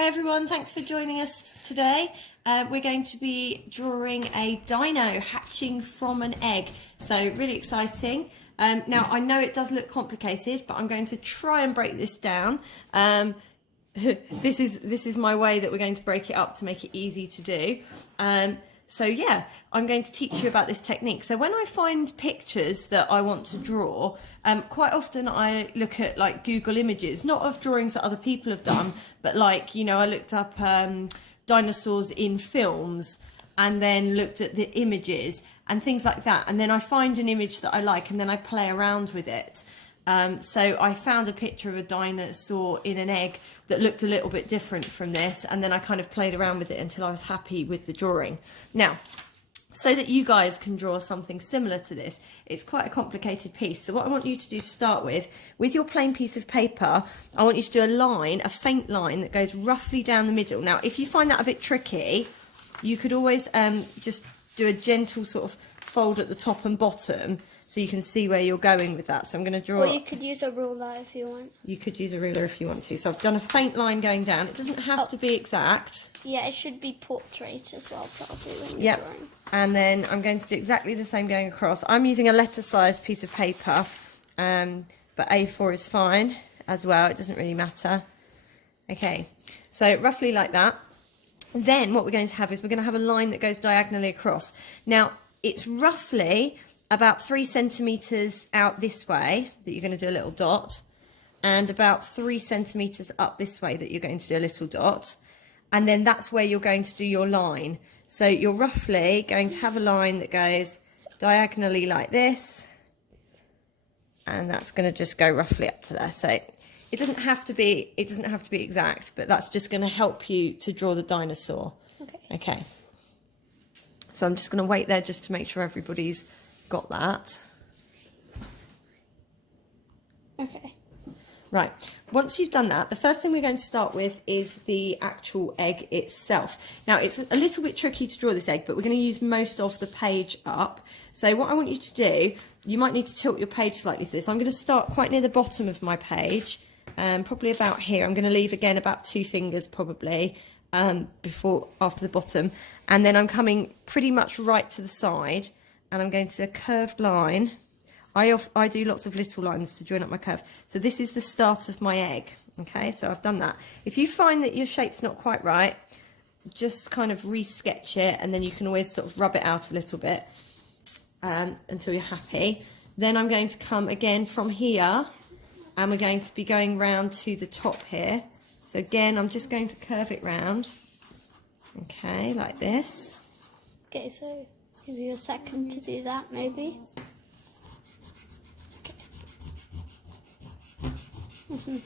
Hi everyone, thanks for joining us today. We're going to be drawing a dino hatching from an egg, so really exciting. Now I know it does look complicated, but I'm going to try and break this down. This is my way that we're going to break it up to make it easy to do. So yeah, I'm going to teach you about this technique. So when I find pictures that I want to draw, quite often I look at like Google images, not of drawings that other people have done, but like, you know, I looked up dinosaurs in films and then looked at the images and things like that. And then I find an image that I like and then I play around with it. So I found a picture of a dinosaur in an egg that looked a little bit different from this, and then I kind of played around with it until I was happy with the drawing. Now, so that you guys can draw something similar to this, it's quite a complicated piece. So what I want you to do to start with your plain piece of paper, I want you to do a line, a faint line that goes roughly down the middle. Now, if you find that a bit tricky, you could always just do a gentle sort of fold at the top and bottom, so you can see where you're going with that. So I'm going to draw... Or you could use a ruler if you want. You could use a ruler if you want to. So I've done a faint line going down. It doesn't have to be exact. Yeah, it should be portrait as well, probably, when you're drawing. And then I'm going to do exactly the same going across. I'm using a letter-sized piece of paper, but A4 is fine as well. It doesn't really matter. Okay, so roughly like that. Then what we're going to have is we're going to have a line that goes diagonally across. Now, it's roughly about 3 centimetres out this way that you're going to do a little dot, and about 3 centimetres up this way that you're going to do a little dot, and then that's where you're going to do your line. So you're roughly going to have a line that goes diagonally like this, and that's going to just go roughly up to there. So it doesn't have to be exact, but that's just going to help you to draw the dinosaur. Okay. So I'm just going to wait there just to make sure everybody's got that. Okay. Right, once you've done that, the first thing we're going to start with is the actual egg itself. Now, it's a little bit tricky to draw this egg, but we're going to use most of the page up. So what I want you to do, you might need to tilt your page slightly for this. I'm going to start quite near the bottom of my page, probably about here. I'm going to leave, again, about 2 fingers probably, after the bottom. And then I'm coming pretty much right to the side, and I'm going to do a curved line. I do lots of little lines to join up my curve. So this is the start of my egg. Okay, so I've done that. If you find that your shape's not quite right, just kind of re-sketch it, and then you can always sort of rub it out a little bit until you're happy. Then I'm going to come again from here, and we're going to be going round to the top here. So again, I'm just going to curve it round. Okay, like this. Okay, so give you a second to do that, maybe. Okay.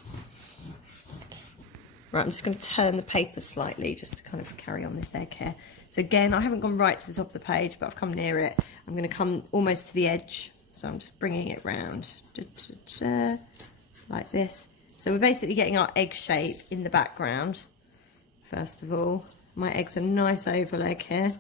Right, I'm just going to turn the paper slightly just to kind of carry on this egg here. So again, I haven't gone right to the top of the page, but I've come near it. I'm going to come almost to the edge, so I'm just bringing it round like this. So we're basically getting our egg shape in the background. First of all, my egg's a nice oval egg here.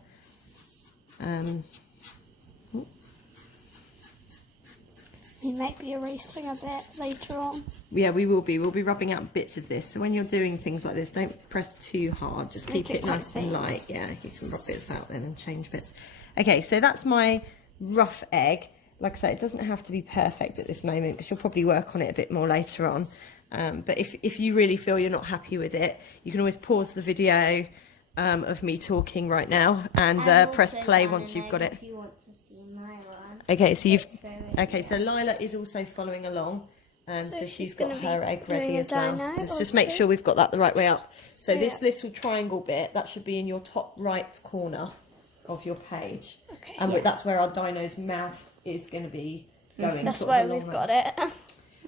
We might be erasing a bit later on. Yeah, we will be. We'll be rubbing out bits of this. So when you're doing things like this, don't press too hard. Just keep it nice and light. Yeah, you can rub bits out then and change bits. Okay, so that's my rough egg. Like I say, it doesn't have to be perfect at this moment because you'll probably work on it a bit more later on. But if you really feel you're not happy with it, you can always pause the video of me talking right now and press play once you've got it. Okay, so Lyla is also following along, so she's got her egg ready as well. Let's just make sure we've got that the right way up. So this little triangle bit, that should be in your top right corner of your page. Okay, and that's where our dino's mouth is going to be going. That's where we've got it.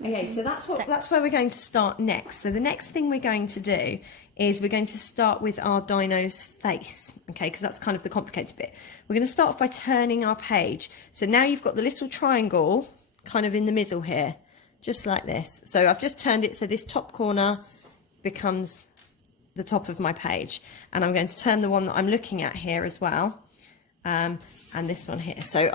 Okay, so that's where we're going to start next. So the next thing we're going to do is we're going to start with our dino's face, okay, because that's kind of the complicated bit. We're going to start off by turning our page. So now you've got the little triangle kind of in the middle here, just like this. So I've just turned it so this top corner becomes the top of my page, and I'm going to turn the one that I'm looking at here as well, and this one here. So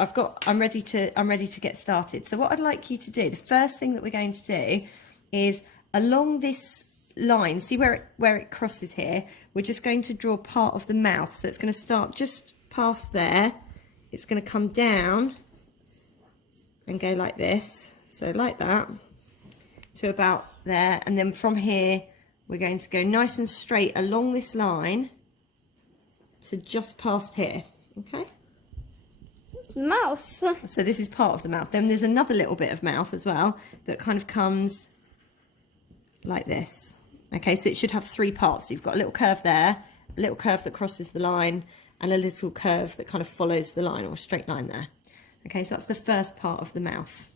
I'm ready to get started. So what I'd like you to do, the first thing that we're going to do is along this line, see where it crosses here, we're just going to draw part of the mouth. So it's going to start just past there. It's going to come down and go like this. So like that to about there. And then from here, we're going to go nice and straight along this line to just past here. Okay. Mouth. So this is part of the mouth. Then there's another little bit of mouth as well that kind of comes like this. Okay, so it should have 3 parts. So you've got a little curve there, a little curve that crosses the line, and a little curve that kind of follows the line, or a straight line there. Okay, so that's the first part of the mouth.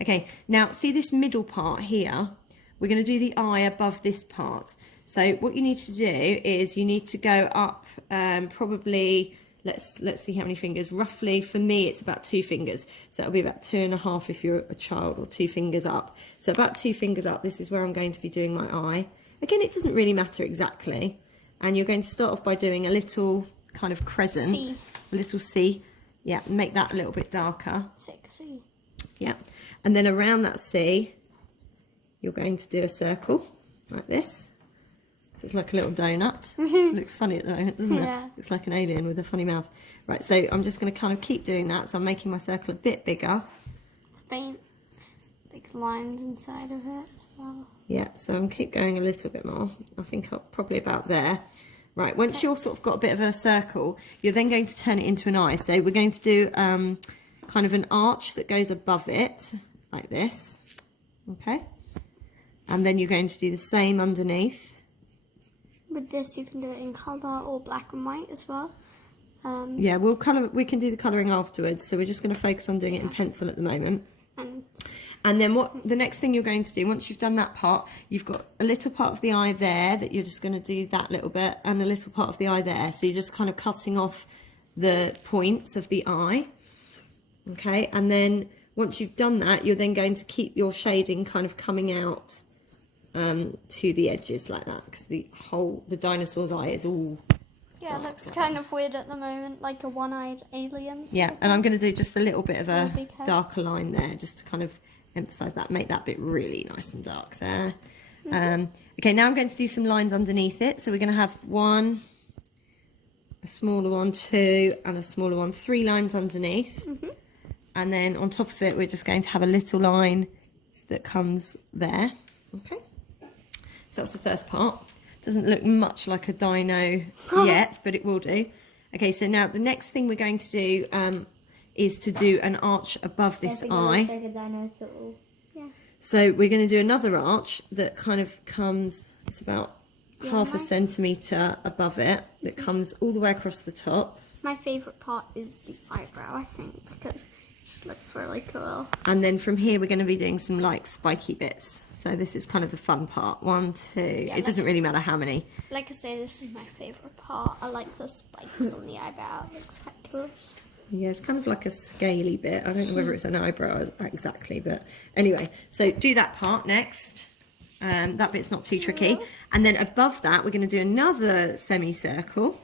Okay, now see this middle part here? We're going to do the eye above this part. So what you need to do is you need to go up probably, let's see how many fingers. Roughly, for me, it's about 2 fingers. So it'll be about 2.5 if you're a child, or 2 fingers up. So about 2 fingers up, this is where I'm going to be doing my eye. Again, it doesn't really matter exactly. And you're going to start off by doing a little kind of crescent, C. A little C. Yeah, make that a little bit darker. Thick C. Yeah, and then around that C, you're going to do a circle like this. So it's like a little donut. It looks funny at the moment, doesn't Yeah. it? Looks like an alien with a funny mouth. Right, so I'm just going to kind of keep doing that. So I'm making my circle a bit bigger. Faint, like lines inside of it as well. Yeah, so I'm keep going a little bit more. I think I'll probably about there. Right, once you're sort of got a bit of a circle, you're then going to turn it into an eye. So we're going to do kind of an arch that goes above it, like this. Okay. And then you're going to do the same underneath. With this, you can do it in colour or black and white as well. Yeah, we can do the colouring afterwards. So we're just going to focus on doing it in pencil at the moment. And then what the next thing you're going to do, once you've done that part, you've got a little part of the eye there that you're just going to do that little bit, and a little part of the eye there. So you're just kind of cutting off the points of the eye. Okay, and then once you've done that, you're then going to keep your shading kind of coming out to the edges like that, because the dinosaur's eye is all... Yeah, it looks kind of weird at the moment, like a one-eyed alien. Yeah, and I'm going to do just a little bit of a big head. darker line there, just to kind of emphasise that, make that bit really nice and dark there. Okay, now I'm going to do some lines underneath it. So we're going to have 1, a smaller one, 2, and a smaller one, 3 lines underneath. And then on top of it, we're just going to have a little line that comes there. Okay, so that's the first part. Doesn't look much like a dino yet, but it will do. Okay, so now the next thing we're going to do is to do an arch above this eye. Like a dinosaur. Yeah. So we're going to do another arch that kind of comes, it's about half a centimetre above it, that comes all the way across the top. My favourite part is the eyebrow, I think, because it just looks really cool. And then from here we're going to be doing some like spiky bits. So this is kind of the fun part. 1, 2, it doesn't really matter how many. Like I say, this is my favourite part. I like the spikes on the eyebrow. It looks quite cool. Yeah, it's kind of like a scaly bit. I don't know whether it's an eyebrow exactly, but anyway. So do that part next. That bit's not too tricky. And then above that, we're going to do another semicircle.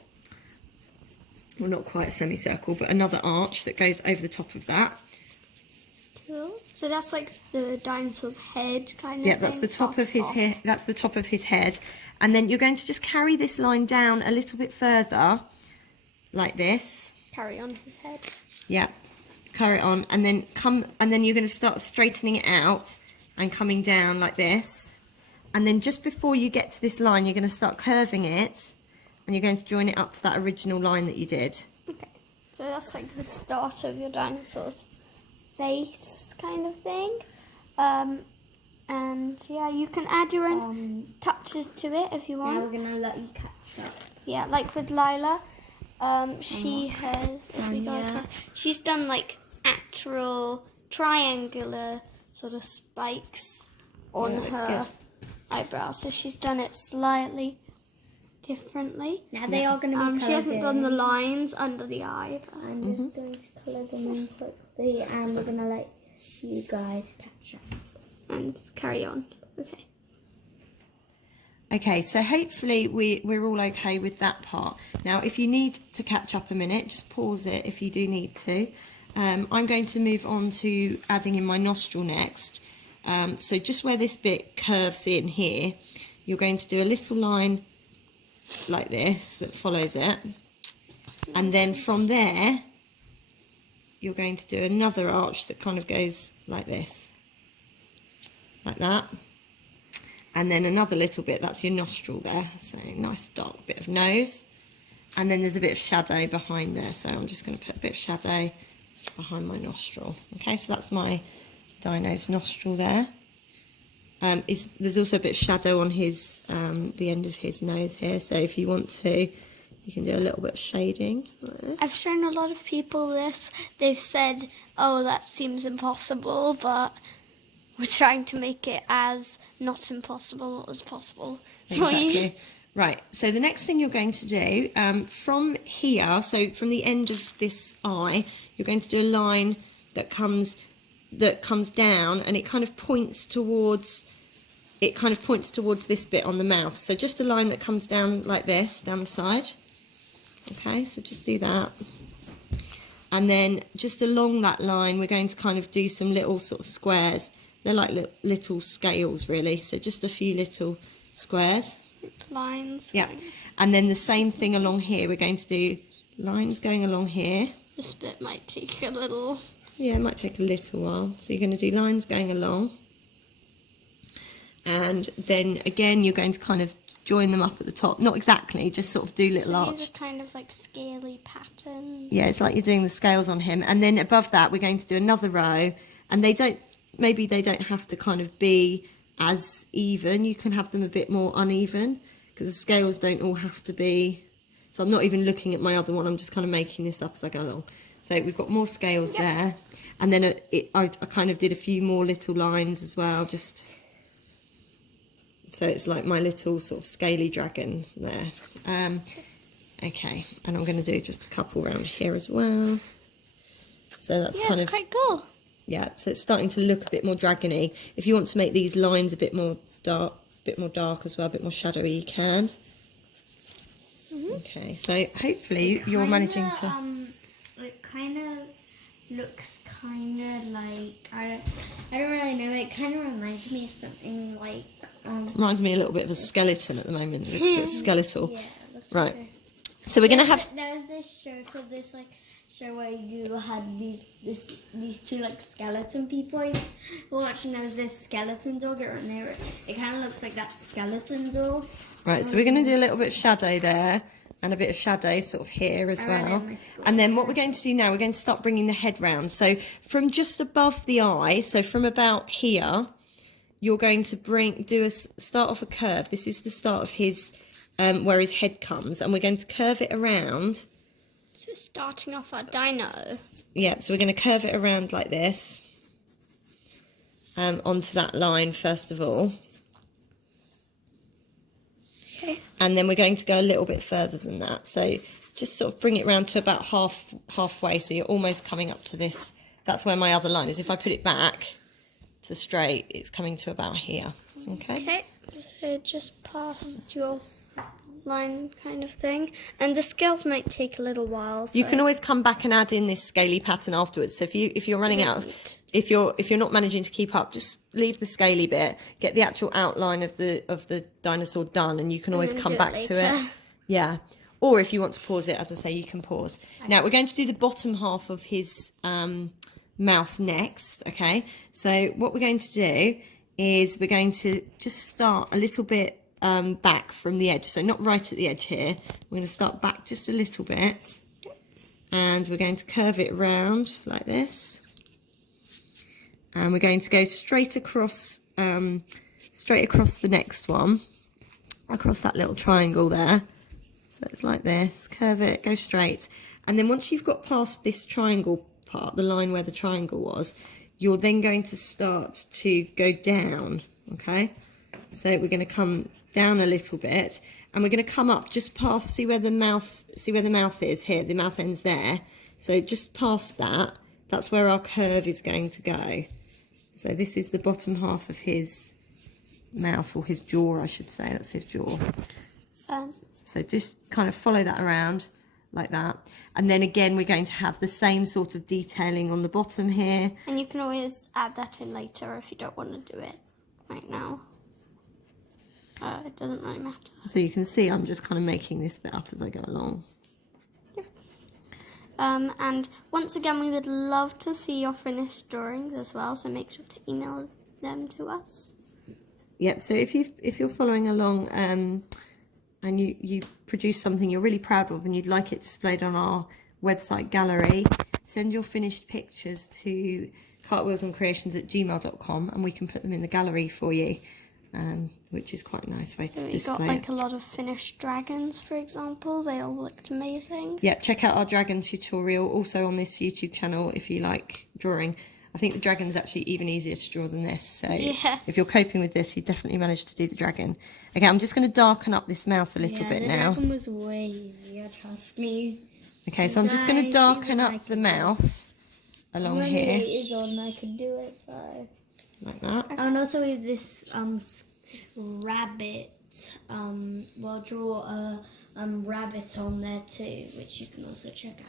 Well, not quite a semicircle, but another arch that goes over the top of that. Cool. So that's like the dinosaur's head kind of Yeah, that's the top of his head. That's the top of his head. And then you're going to just carry this line down a little bit further, like this. Carry on his head. Yeah, carry it on, and then you're going to start straightening it out and coming down like this. And then just before you get to this line, you're going to start curving it, and you're going to join it up to that original line that you did. Okay, so that's like the start of your dinosaur's face kind of thing. And yeah, you can add your own touches to it if you want. Now we're gonna let you catch up. Yeah, like with Lyla. She has, if we go across, she's done like actual triangular sort of spikes on her eyebrow. So she's done it slightly differently. Now they are gonna be She hasn't coloured done the in. lines under the eye. I'm just going to colour them in quickly, and we're gonna let you guys catch up. And carry on. Okay. Okay, so hopefully we're all okay with that part. Now, if you need to catch up a minute, just pause it if you do need to. I'm going to move on to adding in my nostril next. So just where this bit curves in here, you're going to do a little line like this that follows it, and then from there you're going to do another arch that kind of goes like this, like that, and then another little bit, that's your nostril there, so nice dark bit of nose, and then there's a bit of shadow behind there, so I'm just going to put a bit of shadow behind my nostril. Okay, so that's my Dino's nostril there. There's also a bit of shadow on his the end of his nose here, so if you want to, you can do a little bit of shading like this. I've shown a lot of people this. They've said, oh, that seems impossible, but we're trying to make it as not impossible as possible for you. Exactly. Right, so the next thing you're going to do, from here, so from the end of this eye, you're going to do a line that comes down, and it kind of points towards this bit on the mouth. So just a line that comes down like this, down the side. Okay, so just do that. And then just along that line, we're going to kind of do some little sort of squares. They're like little scales, really. So just a few little squares. Lines. Yeah, and then the same thing along here. We're going to do lines going along here. This bit might take a little. Yeah, it might take a little while. So you're going to do lines going along, and then again you're going to kind of join them up at the top. Not exactly, just sort of do little So arch. these are kind of like scaly patterns. Yeah, it's like you're doing the scales on him, and then above that we're going to do another row, and maybe they don't have to kind of be as even. You can have them a bit more uneven, because the scales don't all have to be. So I'm not even looking at my other one, I'm just kind of making this up as I go along. So we've got more scales there, and then I kind of did a few more little lines as well, just so it's like my little sort of scaly dragon there. Okay, and I'm going to do just a couple around here as well. So that's kind of quite cool. Yeah, so it's starting to look a bit more dragony. If you want to make these lines a bit more dark as well, a bit more shadowy, you can. Okay, so hopefully you're managing to. It kind of looks kind of like I don't really know. It kind of reminds me of something like. Reminds me a little bit of a skeleton at the moment. It looks a bit skeletal. Yeah. Right. So we're gonna have. There was this show called this show where you had these two like skeleton people you watch, and there was this skeleton dog, and it kind of looks like that skeleton dog. Right, so we're going to do a little bit of shadow there, and a bit of shadow sort of here as well. And then what we're going to do now, we're going to start bringing the head round. So from just above the eye, so from about here, you're going to start off a curve. This is the start of his, where his head comes, and we're going to curve it around. So starting off our dino. Yeah, so we're going to curve it around like this, onto that line first of all. Okay. And then we're going to go a little bit further than that. So just sort of bring it round to about halfway, so you're almost coming up to this. That's where my other line is. If I put it back to straight, it's coming to about here. Okay. Okay, so just past your line kind of thing, and the scales might take a little while. So You can always come back and add in this scaly pattern afterwards. So if you're running out of, if you're not managing to keep up, just leave the scaly bit, get the actual outline of the dinosaur done, and you can always come back to it. Yeah. Or if you want to pause it, as I say, you can pause. Now we're going to do the bottom half of his mouth next. Okay. So what we're going to do is we're going to just start a little bit back from the edge, so not right at the edge here. We're going to start back just a little bit, and we're going to curve it around like this, and we're going to go straight across the next one, across that little triangle there. So it's like this, curve it, go straight, and then once you've got past this triangle part, the line where the triangle was, you're then going to start to go down. Okay, so we're going to come down a little bit, and we're going to come up just past, see where the mouth is here, the mouth end's there, so just past that, that's where our curve is going to go. So this is the bottom half of his mouth, or his jaw I should say, that's his jaw. So just kind of follow that around like that, and then again we're going to have the same sort of detailing on the bottom here. And you can always add that in later if you don't want to do it right now. It doesn't really matter. So you can see I'm just kind of making this bit up as I go along. And once again, we would love to see your finished drawings as well, so make sure to email them to us. Yep, so if you're following along and you produce something you're really proud of and you'd like it displayed on our website gallery, send your finished pictures to cartwheelsandcreations@gmail.com and we can put them in the gallery for you, which is quite a nice way to display So we got like a lot of finished dragons, for example. They all looked amazing. Yeah, check out our dragon tutorial also on this YouTube channel if you like drawing. I think the dragon's actually even easier to draw than this, so if you're coping with this, you definitely managed to do the dragon. Okay, I'm just going to darken up this mouth a little bit now. The dragon was way easier, trust me. Okay, so I'm just going to darken up the mouth along here. Is on, I could do it, so. Like that. And also with this rabbit, we'll draw a rabbit on there too, which you can also check out.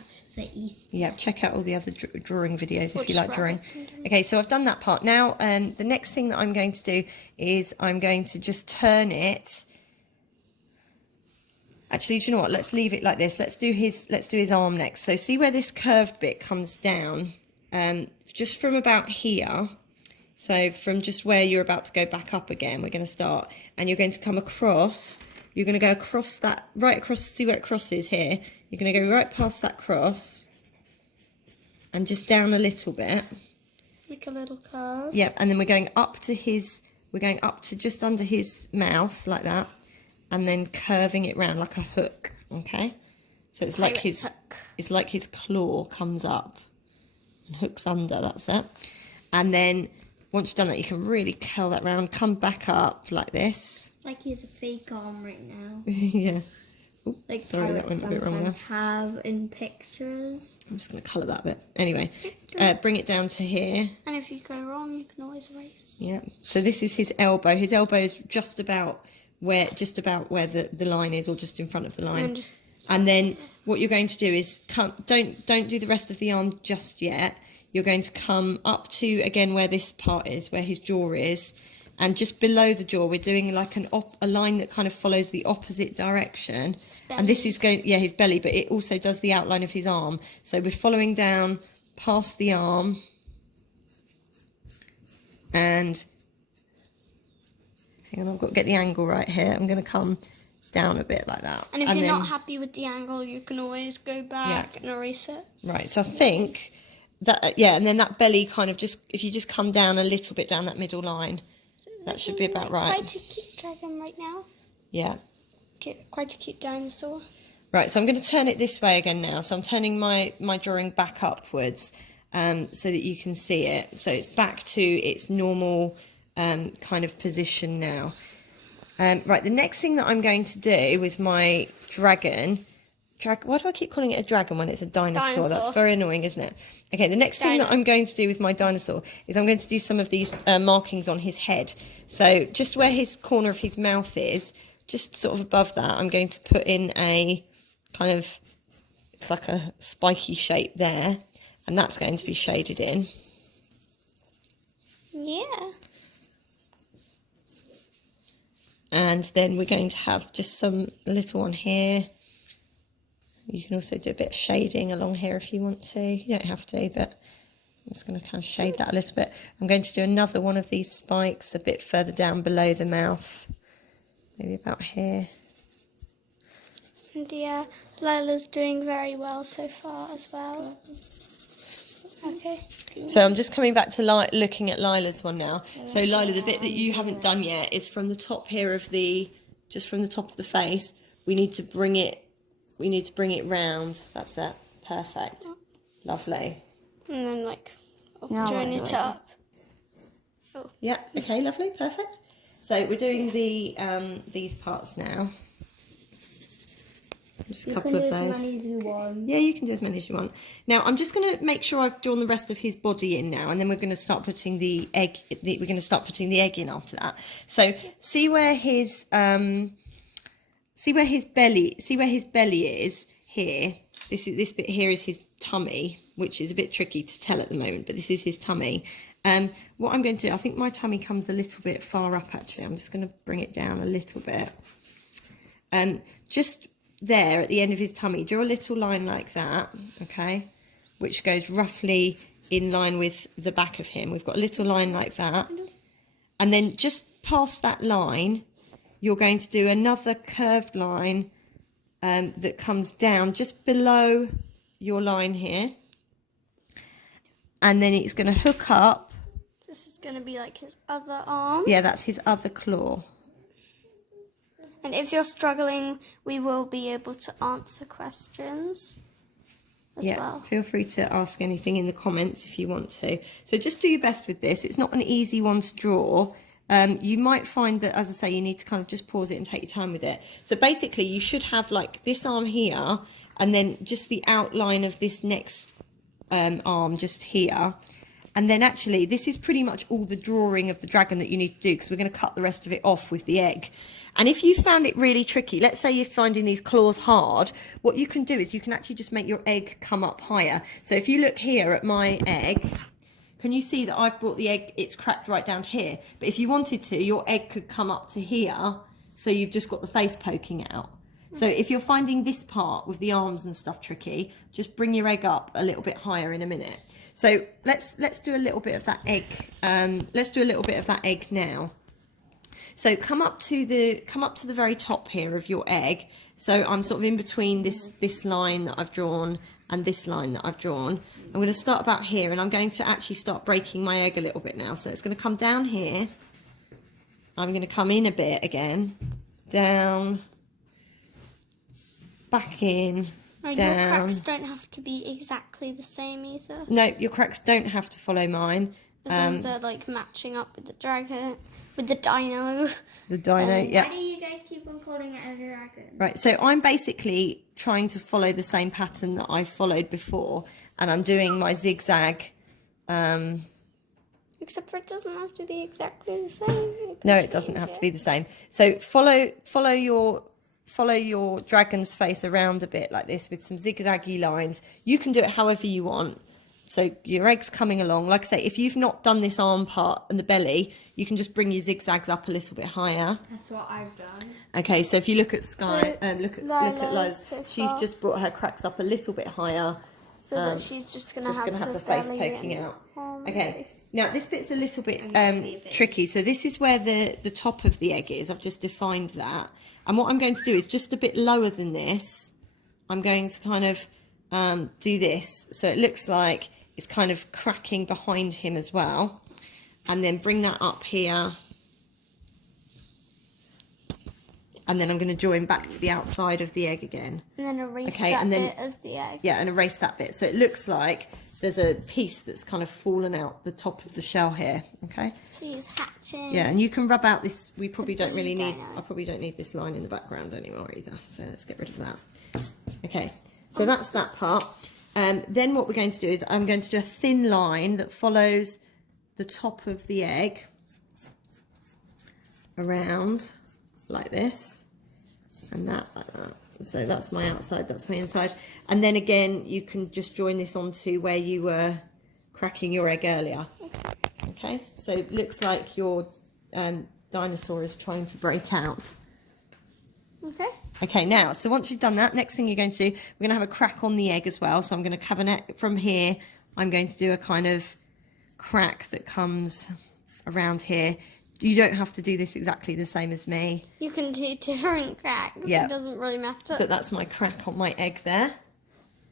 Yeah, check out all the other drawing videos if you like drawing. Okay, so I've done that part. Now, the next thing that I'm going to do is I'm going to just turn it. Actually, do you know what? Let's leave it like this. Let's do his arm next. So see where this curved bit comes down, just from about here. So from just where you're about to go back up again, we're going to start, and you're going to come across. You're going to go across that, right across, see where it crosses here. You're going to go right past that cross and just down a little bit. Like a little curve. Yep, and then we're going up to just under his mouth like that, and then curving it round like a hook. Okay, so it's like it's like his claw comes up and hooks under. That's it. And then once you've done that, you can really curl that round, come back up like this. Like he has a fake arm right now. Yeah. Ooh, like sorry, that went a bit wrong there. Have in pictures. I'm just going to colour that a bit. Anyway, bring it down to here. And if you go wrong, you can always erase. Yeah. So this is his elbow. His elbow is just about where the line is, or just in front of the line. And then what you're going to do is don't do the rest of the arm just yet. You're going to come up to again where this part is, where his jaw is. And just below the jaw, we're doing like a line that kind of follows the opposite direction. And this is going, his belly, but it also does the outline of his arm. So we're following down past the arm. And hang on, I've got to get the angle right here. I'm going to come down a bit like that. And if you're not happy with the angle, you can always go back and erase it. Right, so I think that, and then that belly kind of if you just come down a little bit down that middle line. That should be about right. Quite a cute dragon right now. Yeah. Quite a cute dinosaur. Right, so I'm going to turn it this way again now. So I'm turning my drawing back upwards so that you can see it. So it's back to its normal kind of position now. Right, the next thing that I'm going to do with my dragon... Why do I keep calling it a dragon when it's a dinosaur? That's very annoying, isn't it? Okay, the next thing that I'm going to do with my dinosaur is I'm going to do some of these markings on his head. So just where his corner of his mouth is, just sort of above that, I'm going to put in a kind of, it's like a spiky shape there, and that's going to be shaded in. Yeah. And then we're going to have just some little one here. You can also do a bit of shading along here if you want to. You don't have to, but I'm just going to kind of shade that a little bit. I'm going to do another one of these spikes a bit further down below the mouth. Maybe about here. And yeah, Lyla's doing very well so far as well. Okay. So I'm just coming back to looking at Lila's one now. So Lyla, the bit that you haven't done yet is from the top here of just from the top of the face. We need to bring it round. That's it. Perfect. Lovely. And then join it up. Oh. Yeah. Okay. Lovely. Perfect. So we're doing these parts now. Just a couple of those. You can do as many as you want. Yeah, you can do as many as you want. Now I'm just going to make sure I've drawn the rest of his body in now, and then we're going to start putting the egg. We're going to start putting the egg in after that. So see where his belly is here. This bit here is his tummy, which is a bit tricky to tell at the moment, but this is his tummy. What I'm going to do, I think my tummy comes a little bit far up actually. I'm just going to bring it down a little bit. Just there at the end of his tummy, draw a little line like that, okay, which goes roughly in line with the back of him. We've got a little line like that, and then just past that line you're going to do another curved line that comes down just below your line here, and then it's going to hook up. This is going to be like his other arm. Yeah, that's his other claw. And if you're struggling, we will be able to answer questions as well. Feel free to ask anything in the comments if you want to. So just do your best with this. It's not an easy one to draw. You might find that, as I say, you need to kind of just pause it and take your time with it. So basically you should have like this arm here, and then just the outline of this next arm just here. And then actually this is pretty much all the drawing of the dragon that you need to do, because we're going to cut the rest of it off with the egg. And if you found it really tricky, let's say you're finding these claws hard, what you can do is you can actually just make your egg come up higher. So if you look here at my egg, can you see that I've brought the egg, it's cracked right down to here. But if you wanted to, your egg could come up to here, so you've just got the face poking out. So if you're finding this part with the arms and stuff tricky, just bring your egg up a little bit higher in a minute. So let's do a little bit of that egg. Let's do a little bit of that egg now. So come up to the very top here of your egg. So I'm sort of in between this line that I've drawn and this line that I've drawn. I'm going to start about here, and I'm going to actually start breaking my egg a little bit now. So it's going to come down here. I'm going to come in a bit again, down, back in, and down. Your cracks don't have to be exactly the same either. No, your cracks don't have to follow mine. As long as they're like matching up with the dragon, with the dino. The dino, yeah. Why do you guys keep on calling it a dragon? Right, so I'm basically trying to follow the same pattern that I followed before, and I'm doing my zigzag. Except for it doesn't have to be exactly the same. No, it doesn't have to be the same. So follow your dragon's face around a bit like this with some zigzaggy lines. You can do it however you want. So your egg's coming along. Like I say, if you've not done this arm part and the belly, you can just bring your zigzags up a little bit higher. That's what I've done. Okay, so if you look at Sky, look at Liz, so she's far. just brought her cracks up a little bit higher. So that she's just gonna have the face belly poking and out. arm Okay, face. now this bit's a little bit tricky. So this is where the top of the egg is. I've just defined that. And what I'm going to do is just a bit lower than this. I'm going to kind of do this. So it looks like it's kind of cracking behind him as well. And then bring that up here. And then I'm going to join back to the outside of the egg again. And then erase Okay, that and then, bit of the egg. Yeah, and erase that bit. So it looks like there's a piece that's kind of fallen out the top of the shell here. Okay. So he's hatching. Yeah, and you can rub out this. We probably don't really need. dino. I probably don't need this line in the background anymore either. So let's get rid of that. Okay, so that's that part. Then what we're going to do is I'm going to do a thin line that follows the top of the egg around like this, and that like that. So that's my outside, that's my inside. And then again, you can just join this onto where you were cracking your egg earlier. Okay, so it looks like your dinosaur is trying to break out. Okay. Okay, now, so once you've done that, next thing you're going to do, we're going to have a crack on the egg as well. So I'm going to cover it from here. I'm going to do a kind of crack that comes around here. You don't have to do this exactly the same as me. You can do different cracks. Yeah. It doesn't really matter. But that's my crack on my egg there.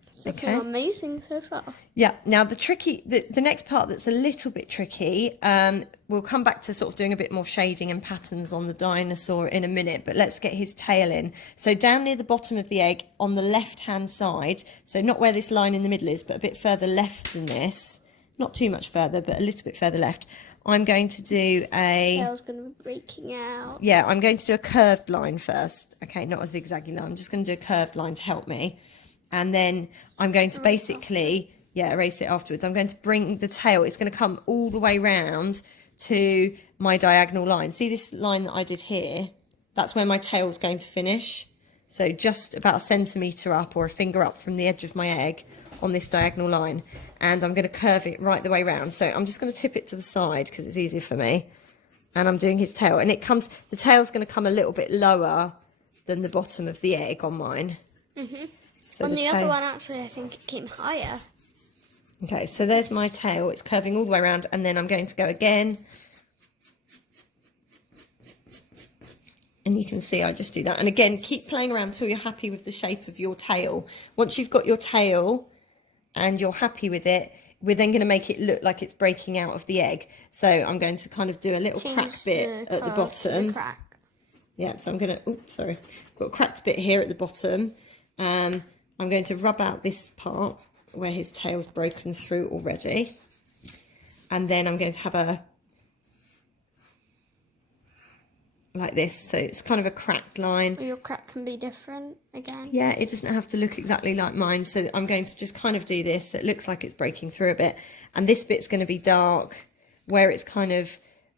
It's looking amazing so far. Yeah, now the next part that's a little bit tricky, we'll come back to sort of doing a bit more shading and patterns on the dinosaur in a minute, but let's get his tail in. So down near the bottom of the egg on the left-hand side, so not where this line in the middle is, but a bit further left than this, not too much further, but a little bit further left, I'm going to do a... Tail's going to be breaking out. Yeah, I'm going to do a curved line first. Okay, not a zigzaggy line. I'm just going to do a curved line to help me. And then I'm going to basically, erase it afterwards. I'm going to bring the tail. It's going to come all the way round to my diagonal line. See this line that I did here? That's where my tail's going to finish. So just about a centimetre up or a finger up from the edge of my egg on this diagonal line, and I'm going to curve it right the way round. So I'm just going to tip it to the side because it's easier for me. And I'm doing his tail, and the tail's going to come a little bit lower than the bottom of the egg on mine. So on the other one, actually, I think it came higher. Okay, so there's my tail. It's curving all the way around, and then I'm going to go again. And you can see I just do that. And again, keep playing around until you're happy with the shape of your tail. Once you've got your tail and you're happy with it, we're then going to make it look like it's breaking out of the egg. So I'm going to kind of do a little crack bit at the bottom. Yeah, so I'm going to, oops, sorry. I've got a cracked bit here at the bottom. I'm going to rub out this part where his tail's broken through already. And then I'm going to have a, like this, so it's kind of a cracked line. Your crack can be different again. Yeah, it doesn't have to look exactly like mine, so I'm going to just kind of do this so it looks like it's breaking through a bit, and this bit's going to be dark where it's kind of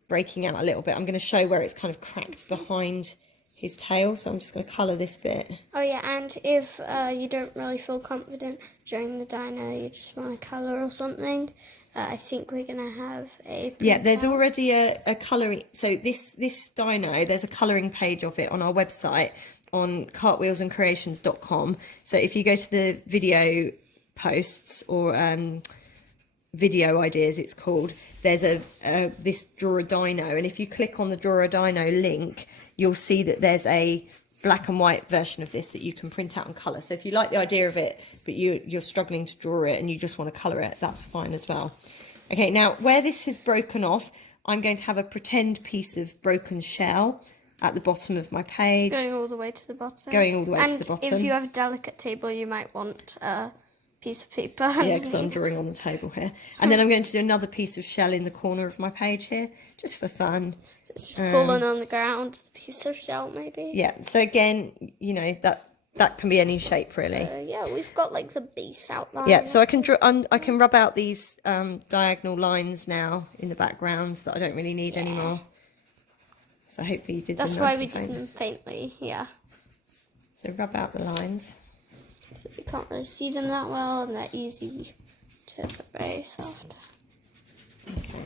breaking out a little bit. I'm going to show where it's kind of cracked behind his tail, so I'm just going to colour this bit. Oh yeah, and if you don't really feel confident during the dino, you just want to colour or something, I think we're going to have a... Yeah, there's already a colouring... So this dino, there's a colouring page of it on our website on cartwheelsandcreations.com. So if you go to the video posts or video ideas, it's called, there's this Draw a Dino. And if you click on the Draw a Dino link, you'll see that there's a black and white version of this that you can print out and colour. So if you like the idea of it, but you're struggling to draw it and you just want to colour it, that's fine as well. Okay, now where this is broken off, I'm going to have a pretend piece of broken shell at the bottom of my page. Going all the way to the bottom. Going all the way to the bottom. And if you have a delicate table, you might want a piece of paper. Yeah, because I'm drawing on the table here. And then I'm going to do another piece of shell in the corner of my page here, just for fun. It's just fallen on the ground, the piece of shell maybe. Yeah, so again, you know, that can be any shape really. So, yeah, we've got like the base outline. Yeah, so I can draw. I can rub out these diagonal lines now in the background that I don't really need anymore. So hopefully you did. That's why we did them faintly. Yeah. So rub out the lines. So you can't really see them that well, and they're easy to very soft. Okay.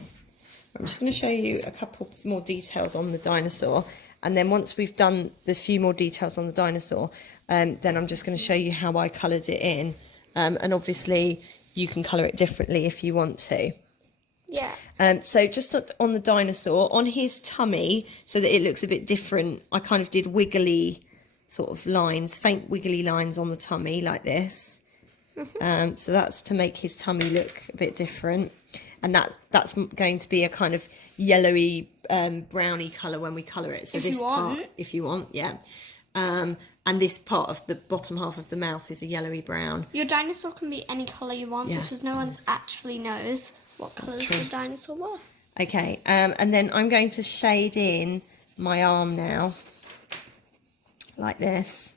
I'm just going to show you a couple more details on the dinosaur, and then once we've done the few more details on the dinosaur, then I'm just going to show you how I coloured it in, and obviously you can colour it differently if you want to. Yeah. So just on the dinosaur, on his tummy, so that it looks a bit different, I kind of did wiggly sort of lines, faint wiggly lines on the tummy like this. So that's to make his tummy look a bit different, and that's going to be a kind of yellowy browny colour when we colour it. So if this you want. part, if you want, yeah. And this part of the bottom half of the mouth is a yellowy brown. Your dinosaur can be any colour you want, because no one actually knows what colours the dinosaur were. Okay, and then I'm going to shade in my arm now, like this.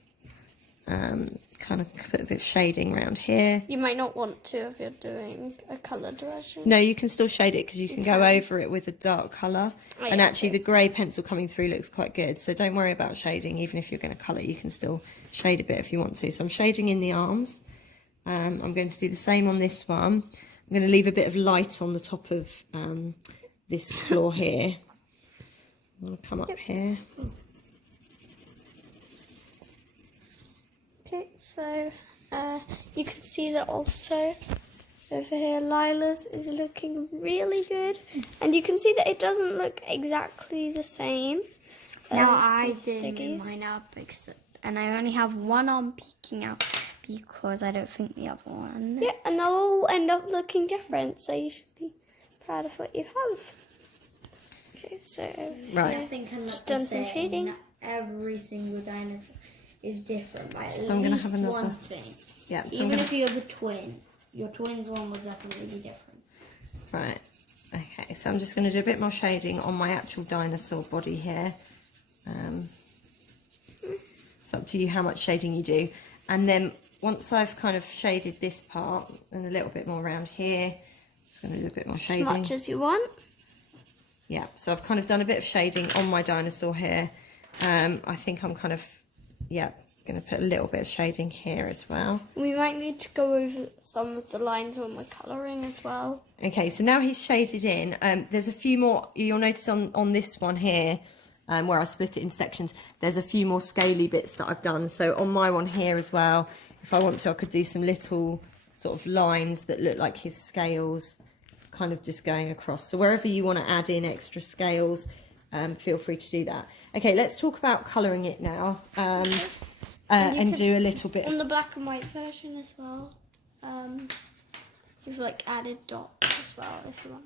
Kind of put a bit of shading around here. You might not want to if you're doing a coloured version. No, you can still shade it because you can go over it with a dark colour. Oh, and yeah, actually the grey pencil coming through looks quite good. So don't worry about shading. Even if you're going to colour, you can still shade a bit if you want to. So I'm shading in the arms. I'm going to do the same on this one. I'm going to leave a bit of light on the top of this claw here. I'm going to come up here. Okay, so you can see that also over here Lila's is looking really good, and you can see that it doesn't look exactly the same. Now I did Diggies. mine up, and I only have one arm peeking out because I don't think the other one. Yeah, and they'll all end up looking different, so you should be proud of what you have. Okay, so Right. I think I'm just done some shading. Every single dinosaur is different by at I'm gonna least have another- one thing. Yeah. So Even if you're the twin, your twin's one will definitely be different. Right. Okay, so I'm just going to do a bit more shading on my actual dinosaur body here. It's up to you how much shading you do. And then once I've kind of shaded this part and a little bit more around here, just going to do a bit more shading. as much as you want. Yeah, so I've kind of done a bit of shading on my dinosaur here. I think I'm kind of, Going to put a little bit of shading here as well. We might need to go over some of the lines when we're colouring as well. Okay, so now he's shaded in. There's a few more, you'll notice on this one here, where I split it in sections, there's a few more scaly bits that I've done. So on my one here as well, if I want to, I could do some little sort of lines that look like his scales kind of just going across. So wherever you want to add in extra scales, feel free to do that. Okay, let's talk about colouring it now. And do a little bit on the black and white version as well. You've like added dots as well if you want.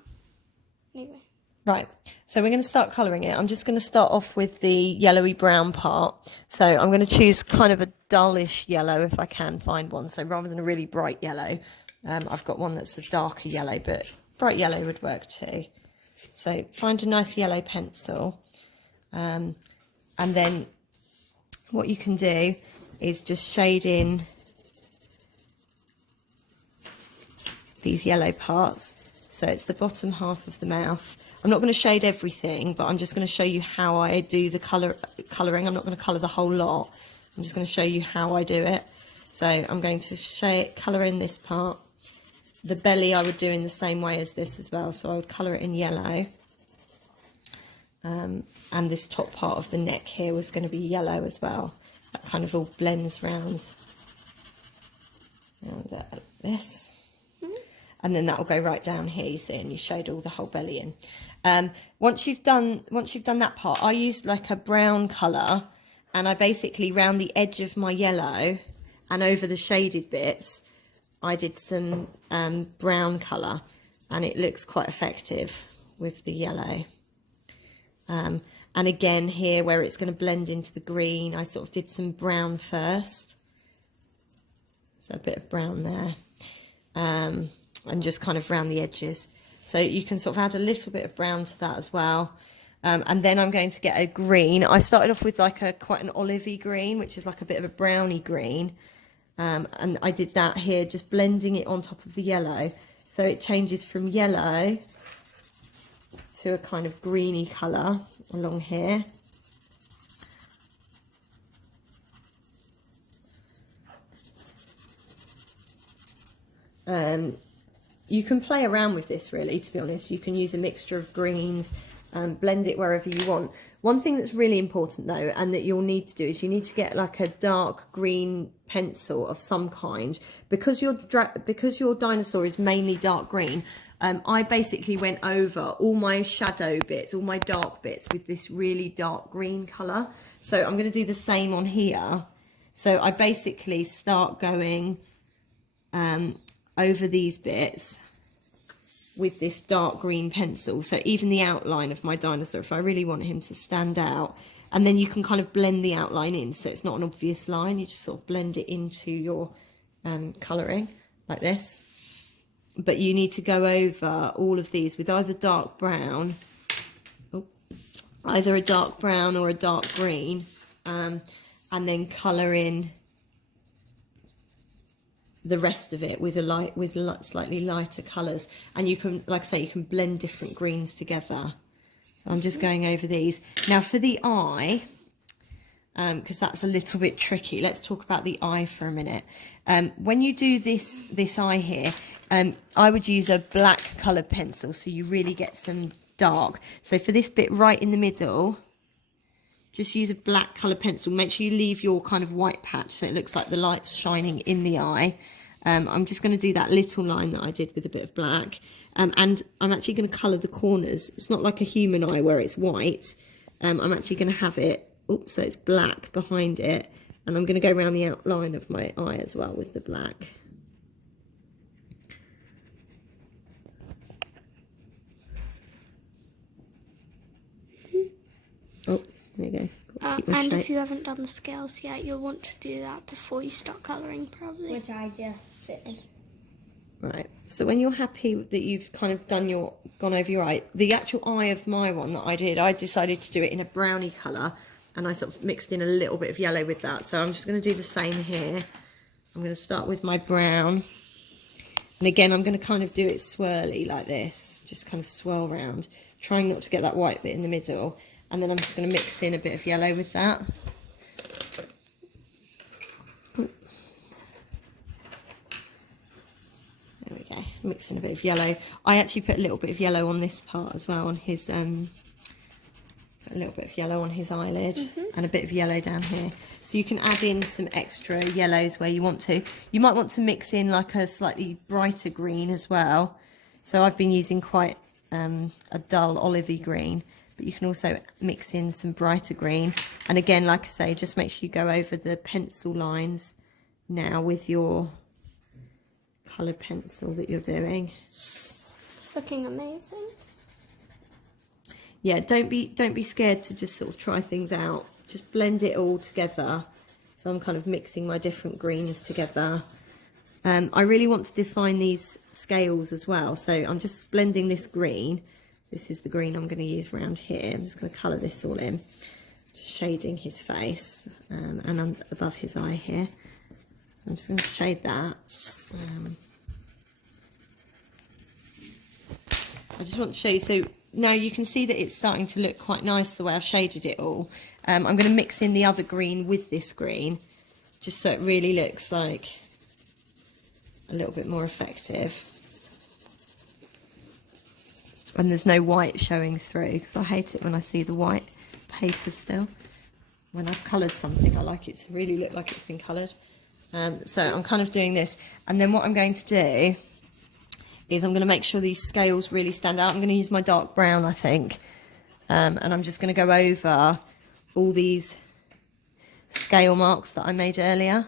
Anyway. Right, so we're going to start colouring it. I'm just going to start off with the yellowy brown part. So I'm going to choose kind of a dullish yellow if I can find one. So rather than a really bright yellow, I've got one that's a darker yellow, but bright yellow would work too. So find a nice yellow pencil, and then what you can do is just shade in these yellow parts. So it's the bottom half of the mouth. I'm not going to shade everything, but I'm just going to show you how I do the colouring. I'm not going to colour the whole lot. I'm just going to show you how I do it. So I'm going to colour in this part. The belly I would do in the same way as this as well. So I would colour it in yellow. And this top part of the neck here was going to be yellow as well. That kind of all blends round. And like this. And then that will go right down here, you see, and you shade all the whole belly in. Once you've done that part, I used like a brown colour, and I basically round the edge of my yellow and over the shaded bits, I did some brown colour, and it looks quite effective with the yellow. And again here where it's going to blend into the green, I sort of did some brown first. So a bit of brown there. And just kind of round the edges. So you can sort of add a little bit of brown to that as well. And then I'm going to get a green. I started off with like quite an olivey green, which is like a bit of a browny green. And I did that here, just blending it on top of the yellow. So it changes from yellow to a kind of greeny colour along here. You can play around with this really, to be honest. You can use a mixture of greens, blend it wherever you want. One thing that's really important though, and that you'll need to do, is you need to get like a dark green pencil of some kind. Because your dinosaur is mainly dark green, I basically went over all my shadow bits, all my dark bits with this really dark green colour. So I'm going to do the same on here. So I basically start going over these bits with this dark green pencil. So even the outline of my dinosaur, if I really want him to stand out, and then you can kind of blend the outline in so it's not an obvious line. You just sort of blend it into your colouring like this. But you need to go over all of these with either dark brown, either a dark brown or a dark green, and then colour in the rest of it with slightly lighter colours. And you can, like I say, you can blend different greens together. So I'm just going over these now for the eye, because that's a little bit tricky. Let's talk about the eye for a minute. When you do this eye here, I would use a black coloured pencil so you really get some dark. So for this bit right in the middle, just use a black coloured pencil. Make sure you leave your kind of white patch so it looks like the light's shining in the eye. I'm just going to do that little line that I did with a bit of black. And I'm actually going to colour the corners. It's not like a human eye where it's white. I'm actually going to have it, so it's black behind it. And I'm going to go around the outline of my eye as well with the black. Oh, there you go. And if you haven't done the scales yet, you'll want to do that before you start colouring, probably. Which I just did. Right, so when you're happy that you've kind of gone over your eye, the actual eye of my one that I did, I decided to do it in a browny colour, and I sort of mixed in a little bit of yellow with that. So I'm just going to do the same here. I'm going to start with my brown, and again I'm going to kind of do it swirly like this, just kind of swirl round, trying not to get that white bit in the middle. And then I'm just going to mix in a bit of yellow with that. mix in a bit of yellow. I actually put a little bit of yellow on this part as well, on his put a little bit of yellow on his eyelid and a bit of yellow down here. So you can add in some extra yellows where you want to. You might want to mix in like a slightly brighter green as well. So I've been using quite a dull olivey green, but you can also mix in some brighter green. And again, like I say, just make sure you go over the pencil lines now with your coloured pencil that you're doing. It's looking amazing. Yeah, don't be scared to just sort of try things out. Just blend it all together. So I'm kind of mixing my different greens together. I really want to define these scales as well. So I'm just blending this green. This is the green I'm going to use around here. I'm just going to colour this all in. Just shading his face and above his eye here. I'm just going to shade that. I just want to show you, so now you can see that it's starting to look quite nice the way I've shaded it all. I'm going to mix in the other green with this green, just so it really looks like a little bit more effective. And there's no white showing through, because I hate it when I see the white paper still. When I've coloured something, I like it to really look like it's been coloured. So I'm kind of doing this, and then what I'm going to do is I'm going to make sure these scales really stand out. I'm going to use my dark brown, I think, and I'm just going to go over all these scale marks that I made earlier.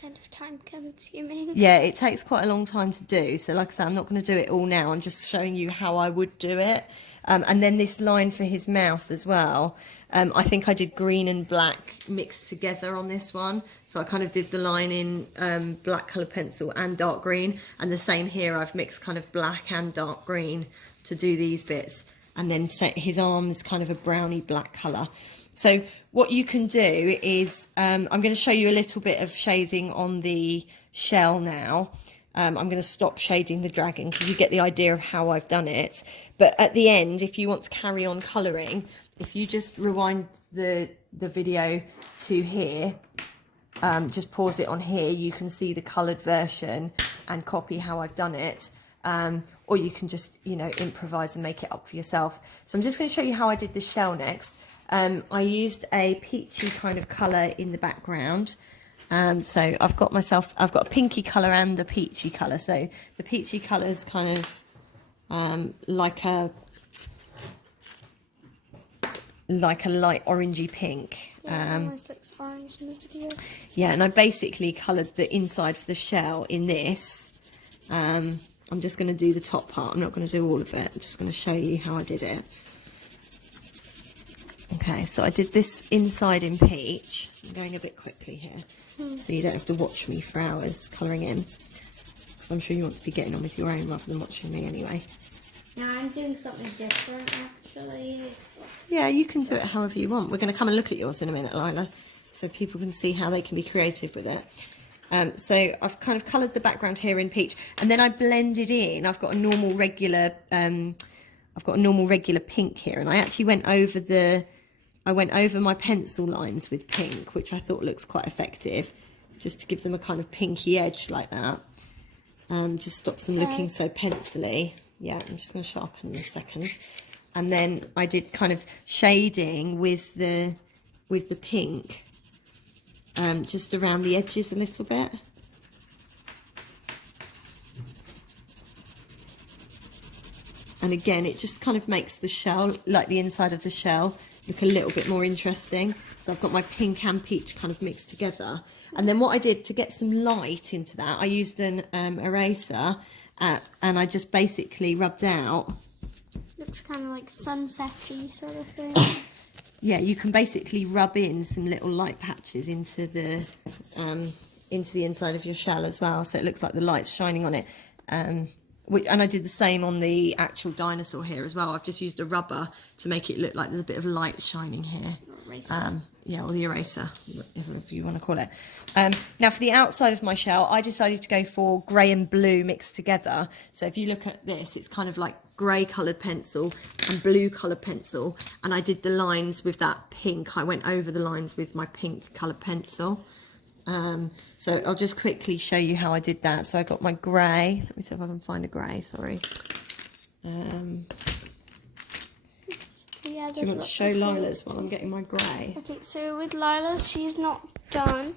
Kind of time consuming. Yeah, it takes quite a long time to do. So like I said, I'm not going to do it all now. I'm just showing you how I would do it. And then this line for his mouth as well. I think I did green and black mixed together on this one. So I kind of did the line in black coloured pencil and dark green. And the same here, I've mixed kind of black and dark green to do these bits. And then set his arms kind of a browny black colour. So what you can do is, I'm going to show you a little bit of shading on the shell now. I'm going to stop shading the dragon because you get the idea of how I've done it. But at the end, if you want to carry on colouring, if you just rewind the video to here, just pause it on here, you can see the coloured version and copy how I've done it. Or you can just, you know, improvise and make it up for yourself. So I'm just going to show you how I did the shell next. I used a peachy kind of colour in the background. So I've got a pinky colour and a peachy colour. So the peachy colour is kind of like a light orangey pink. Yeah, it almost looks orange in the video. Yeah, and I basically coloured the inside of the shell in this. I'm just going to do the top part. I'm not going to do all of it. I'm just going to show you how I did it. Okay, so I did this inside in peach. I'm going a bit quickly here, so you don't have to watch me for hours colouring in. So I'm sure you want to be getting on with your own rather than watching me anyway. Now I'm doing something different, actually. Yeah, you can do it however you want. We're going to come and look at yours in a minute, Lyla, so people can see how they can be creative with it. So I've kind of coloured the background here in peach, and then I blended in. I've got a normal regular pink here, and I actually went over my pencil lines with pink, which I thought looks quite effective, just to give them a kind of pinky edge like that. Just stops them looking so pencily. Yeah, I'm just going to sharpen in a second. And then I did kind of shading with the pink, just around the edges a little bit. And again, it just kind of makes the shell, like the inside of the shell, look a little bit more interesting. So I've got my pink and peach kind of mixed together. And then what I did to get some light into that, I used an eraser and I just basically rubbed out. Looks kind of like sunset-y sort of thing. Yeah, you can basically rub in some little light patches into the inside of your shell as well, so it looks like the light's shining on it. And I did the same on the actual dinosaur here as well. I've just used a rubber to make it look like there's a bit of light shining here. Yeah, or the eraser, whatever you want to call it. Now for the outside of my shell, I decided to go for grey and blue mixed together. So if you look at this, it's kind of like grey coloured pencil and blue coloured pencil. And I did the lines with that pink. I went over the lines with my pink coloured pencil. So I'll just quickly show you how I did that. So I got my grey. Let me see if I can find a grey, sorry. Yeah, Do you want to show Lila's while I'm getting my grey? Okay, so with Lila's, she's not done,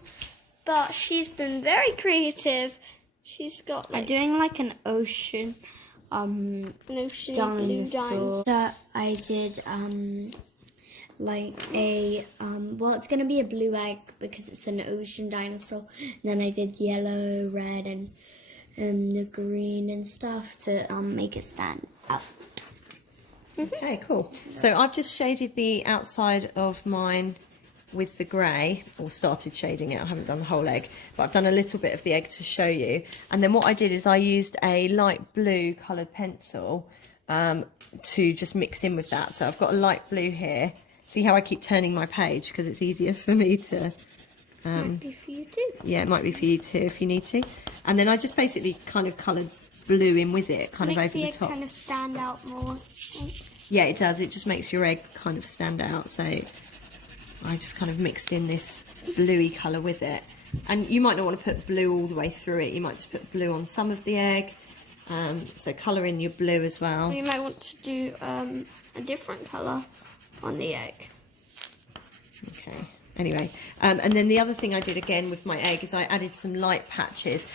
but she's been very creative. She's got I'm doing like an ocean an ocean blue dinosaur. dinosaur. So I did like a well, it's gonna be a blue egg because it's an ocean dinosaur. And then I did yellow, red, and the green and stuff to make it stand out. Okay, cool. So I've just shaded the outside of mine with the grey, or started shading it. I haven't done the whole egg, but I've done a little bit of the egg to show you. And then what I did is I used a light blue coloured pencil to just mix in with that. So I've got a light blue here. See how I keep turning my page because it's easier for me to... Might be for you too. Yeah, it might be for you too if you need to. And then I just basically kind of coloured blue in with it, kind of over the top. Makes the egg kind of stand out more. Yeah, it does. It just makes your egg kind of stand out. So I just kind of mixed in this bluey colour with it. And you might not want to put blue all the way through it. You might just put blue on some of the egg. So colour in your blue as well. You might want to do a different colour on the egg. Okay. Anyway, and then the other thing I did again with my egg is I added some light patches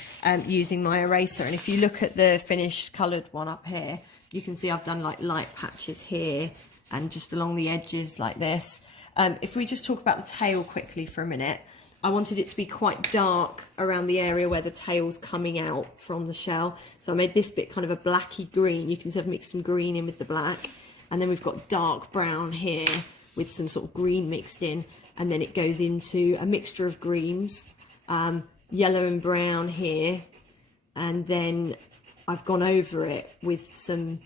using my eraser. And if you look at the finished coloured one up here, you can see I've done like light patches here and just along the edges like this. If we just talk about the tail quickly for a minute, I wanted it to be quite dark around the area where the tail's coming out from the shell. So I made this bit kind of a blacky green. You can see I've mixed some green in with the black. And then we've got dark brown here with some sort of green mixed in. And then it goes into a mixture of greens, yellow and brown here. And then I've gone over it with some,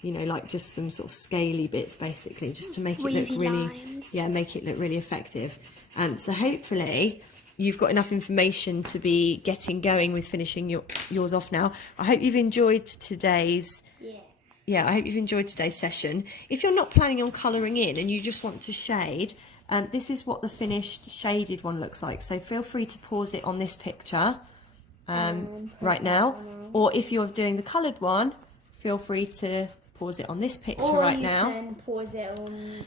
you know, like just some sort of scaly bits basically, just to make it look really, lines. yeah, make it look really effective. So hopefully you've got enough information to be getting going with finishing yours off now. I hope you've enjoyed today's, I hope you've enjoyed today's session. If you're not planning on colouring in and you just want to shade, this is what the finished shaded one looks like. So feel free to pause it on this picture right now. Or if you're doing the coloured one, feel free to pause it on this picture right now. Can pause it on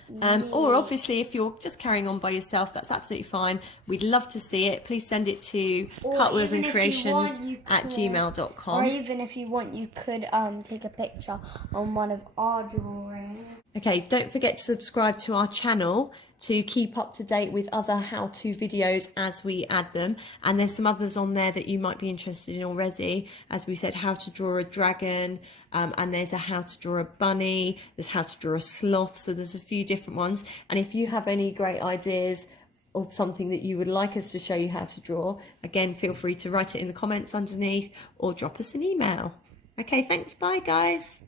or obviously if you're just carrying on by yourself, that's absolutely fine. We'd love to see it. Please send it to cartwheelsandcreations@gmail.com. Or even if you want, you could take a picture on one of our drawings. Okay, don't forget to subscribe to our channel to keep up to date with other how-to videos as we add them. And there's some others on there that you might be interested in already. As we said, how to draw a dragon, and there's a how to draw a bunny, there's how to draw a sloth, so there's a few different ones. And if you have any great ideas of something that you would like us to show you how to draw, again, feel free to write it in the comments underneath or drop us an email. Okay, thanks, bye guys.